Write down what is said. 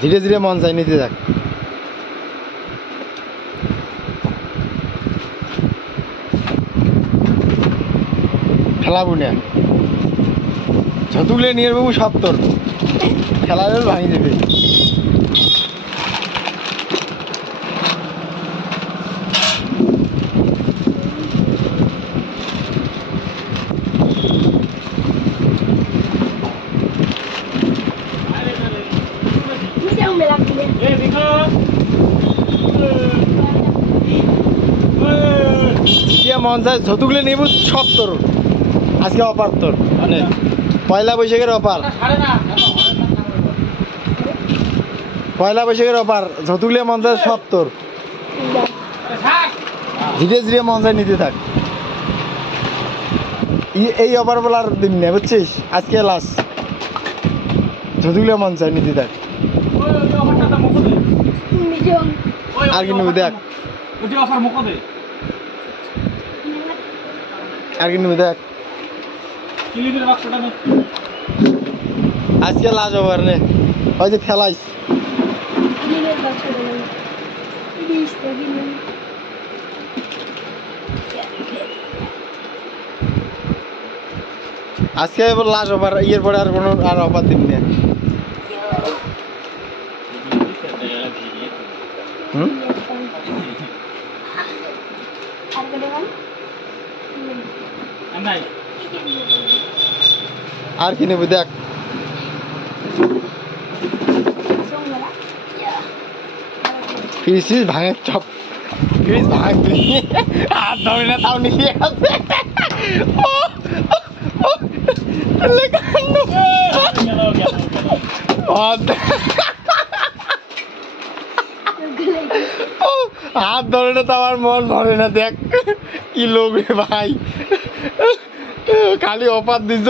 ধীরে ধীরে মন চাই নিতে থাক। খেলাবো না যতগুলো নিয়ে বাবু 70 খেলালে ভাঙি দেবে। মন চায় যতগুলো নেব 70 আজকে অপার তোর মানে পয়লা বৈশাখের অপার, পয়লা বৈশাখের অপার যতগুলো মন চায় 70 ধীরে ধীরে মন চায় নিতে থাক। এই অপার বলার দিন নেই বুঝছিস, আজকে লাস্ট যতগুলো মন চায় নিতে থাক। আর কি নেবো দেখ, আর কি নেবো দেখ, আজকে লাজ হবার নে ওই যে ফেলাইস। আজকে লাজ হবার, ইয়ের পরে আর কোনো আর অফার দিন না। আর কি নেবো দেখ, ফ্রিজ ভাঙে চপ, ফ্রিজ ভাঙবি আর ধরে না তাও নিয়ে আসে। হাত ধরে না তো আমার মন ধরে না, দেখ কি লোক রে ভাই, খালি অফার দিছ।